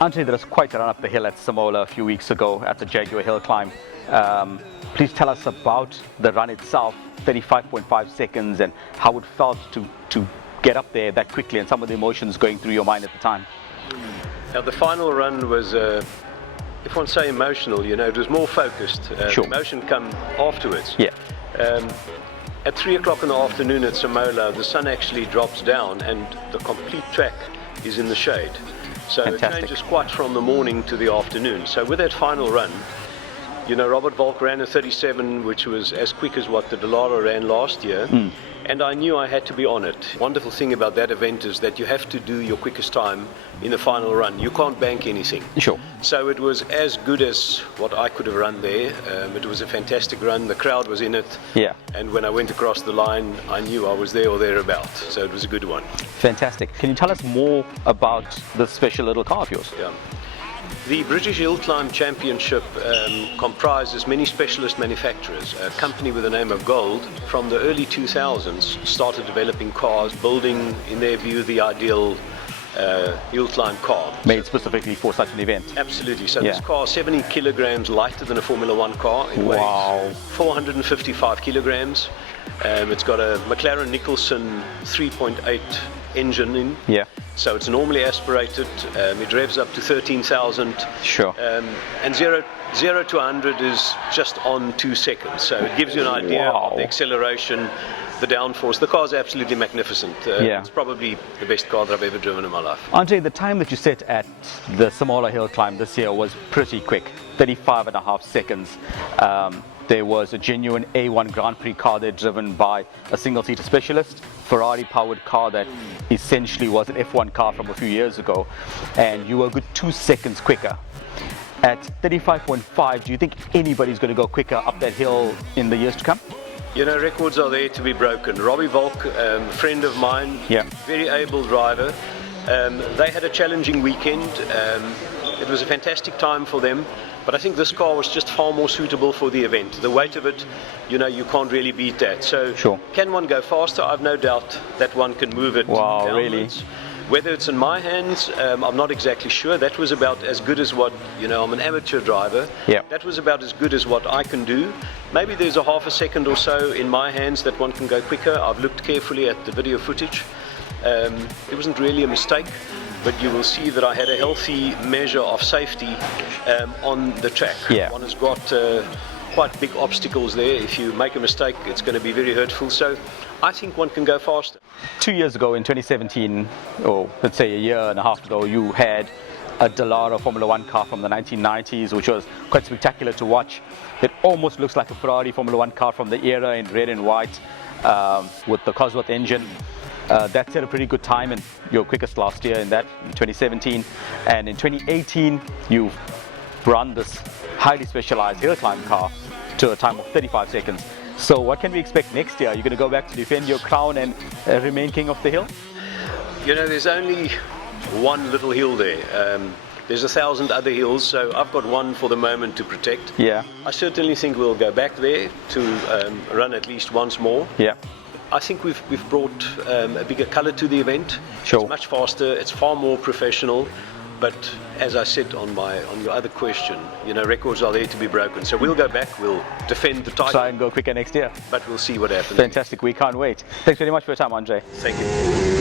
Andre, there was quite a run up the hill at Simola a few weeks ago at the Jaguar Hill Climb. Please tell us about the run itself, 35.5 seconds, and how it felt to get up there that quickly and some of the emotions going through your mind at the time. Now, the final run was, if one say emotional, it was more focused. Sure. The emotion come afterwards. Yeah. At 3 o'clock in the afternoon at Simola, the sun actually drops down and the complete track is in the shade. So Fantastic. It changes quite from the morning to the afternoon. So with that final run, Robert Volk ran a 37, which was as quick as what the Dallara ran last year. And I knew I had to be on it. Wonderful thing about that event is that you have to do your quickest time in the final run. You can't bank anything. Sure. So it was as good as what I could have run there. It was a fantastic run. The crowd was in it. Yeah. And when I went across the line, I knew I was there or thereabout. So it was a good one. Fantastic. Can you tell us more about this special little car of yours? Yeah. The British Hill Climb Championship comprises many specialist manufacturers. A company with the name of Gold from the early 2000s started developing cars, building, in their view, the ideal hill climb car. Made specifically for such an event. Absolutely. So Yeah. this car is 70 kilograms lighter than a Formula One car. It Wow. weighs 455 kilograms. It's got a McLaren Nicholson 3.8 engine in. Yeah. So it's normally aspirated. It revs up to 13,000. Sure. And zero to 100 is just on 2 seconds. So it gives you an idea Wow. of the acceleration, the downforce. The car is absolutely magnificent. Yeah. It's probably the best car that I've ever driven in my life. Andre, the time that you set at the Simola Hill Climb this year was pretty quick, 35.5 seconds. There was a genuine A1 Grand Prix car there driven by a single-seater specialist, Ferrari-powered car that essentially was an F1 car from a few years ago, and you were a good 2 seconds quicker. At 35.5, do you think anybody's going to go quicker up that hill in the years to come? Records are there to be broken. Robbie Volk, a friend of mine, Yeah. very able driver. They had a challenging weekend. It was a fantastic time for them, but I think this car was just far more suitable for the event. The weight of it, you can't really beat that. So Sure. Can one go faster? I've no doubt that one can move it Wow, downwards. really? Whether it's in my hands, I'm not exactly sure. That was about as good as what, I'm an amateur driver. Yeah. That was about as good as what I can do. Maybe there's a half a second or so in my hands that one can go quicker. I've looked carefully at the video footage. It wasn't really a mistake, but you will see that I had a healthy measure of safety on the track. Yeah. One has got quite big obstacles there. If you make a mistake, it's going to be very hurtful. So I think one can go faster. 2 years ago in 2017, or let's say a year and a half ago, you had a Dallara Formula One car from the 1990s, which was quite spectacular to watch. It almost looks like a Ferrari Formula One car from the era in red and white with the Cosworth engine. That set a pretty good time, and your quickest last year in that, in 2017. And in 2018, you've run this highly specialized hill climb car to a time of 35 seconds. So what can we expect next year? Are you going to go back to defend your crown and remain king of the hill? There's only one little hill there. There's 1,000 other hills, so I've got one for the moment to protect. Yeah. I certainly think we'll go back there to run at least once more. Yeah. I think we've brought a bigger colour to the event. Sure. It's much faster. It's far more professional. But as I said on your other question, records are there to be broken. So we'll go back. We'll defend the title. Try and go quicker next year. But we'll see what happens. Fantastic. We can't wait. Thanks very much for your time, Andre. Thank you.